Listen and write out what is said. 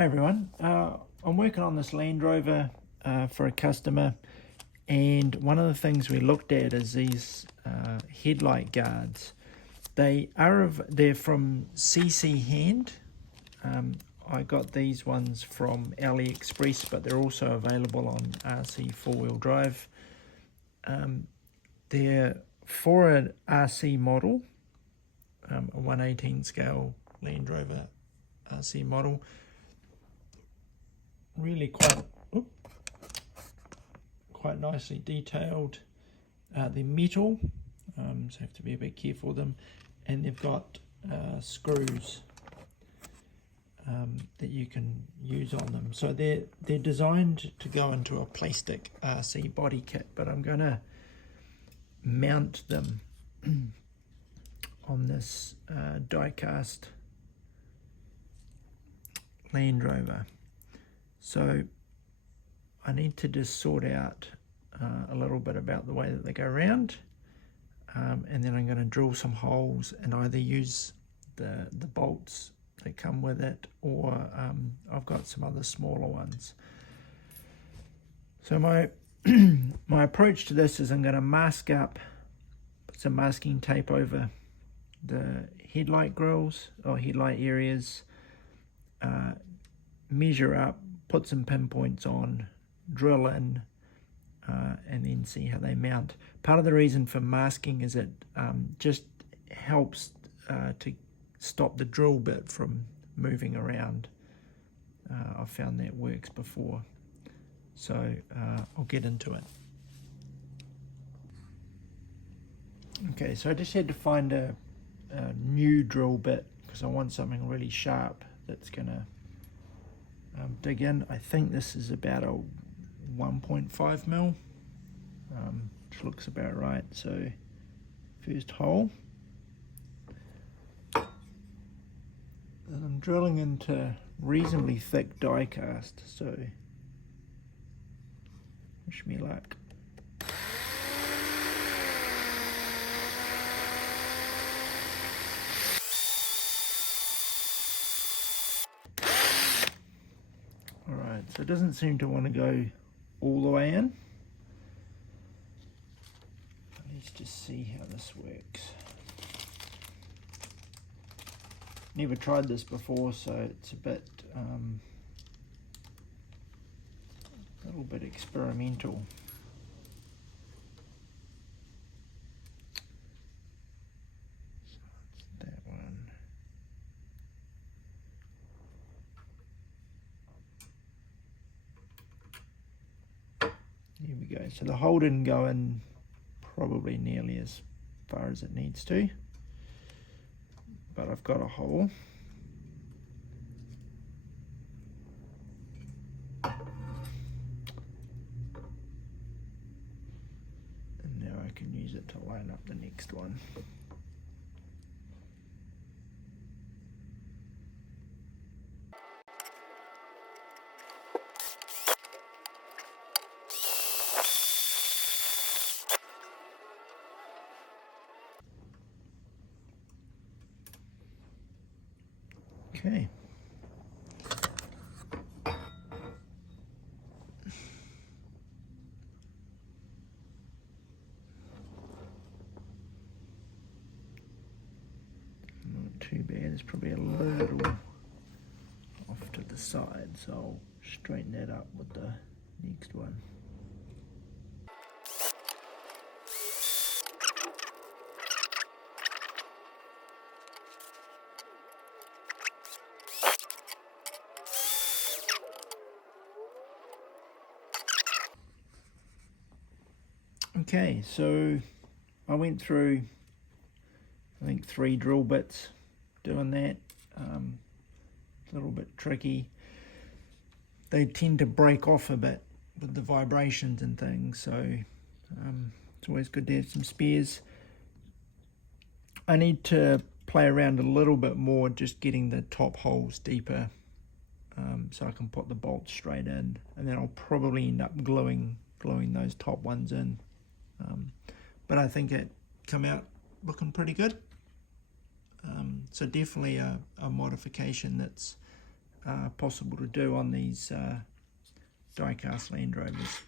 Hi everyone, I'm working on this Land Rover for a customer, and one of the things we looked at is these headlight guards. They're from Cchand. I got these ones from AliExpress, but they're also available on RC 4-wheel drive. They're for an RC model, a 1/18 scale Land Rover RC model. Really quite nicely detailed. They're metal, so you have to be a bit careful with them, and they've got screws that you can use on them. So they're designed to go into a plastic RC body kit, but I'm going to mount them on this die-cast Land Rover. So I need to just sort out a little bit about the way that they go around, and then I'm going to drill some holes and either use the bolts that come with it, or I've got some other smaller ones. So my my approach to this is I'm going to mask up, put some masking tape over the headlight grills or headlight areas, measure up, put some pinpoints on, drill in, and then see how they mount. Part of the reason for masking is it just helps to stop the drill bit from moving around. I've found that works before. So I'll get into it. Okay, so I just had to find a new drill bit because I want something really sharp that's gonna dig in. I think this is about a 1.5 mil, which looks about right. So first hole, and I'm drilling into reasonably thick die cast, so wish me luck. Alright, so it doesn't seem to want to go all the way in. Let's just see how this works. Never tried this before, so it's a little bit experimental. So it's that one. Here we go. So the hole didn't go in probably nearly as far as it needs to, but I've got a hole. And now I can use it to line up the next one. Okay. Not too bad. It's probably a little off to the side, so I'll straighten that up with the next one. Okay, so I went through, I think, 3 drill bits doing that. A little bit tricky. They tend to break off a bit with the vibrations and things, so it's always good to have some spares. I need to play around a little bit more, just getting the top holes deeper, so I can put the bolts straight in, and then I'll probably end up gluing those top ones in. But I think it come out looking pretty good. So definitely a modification that's possible to do on these die-cast Land Rovers.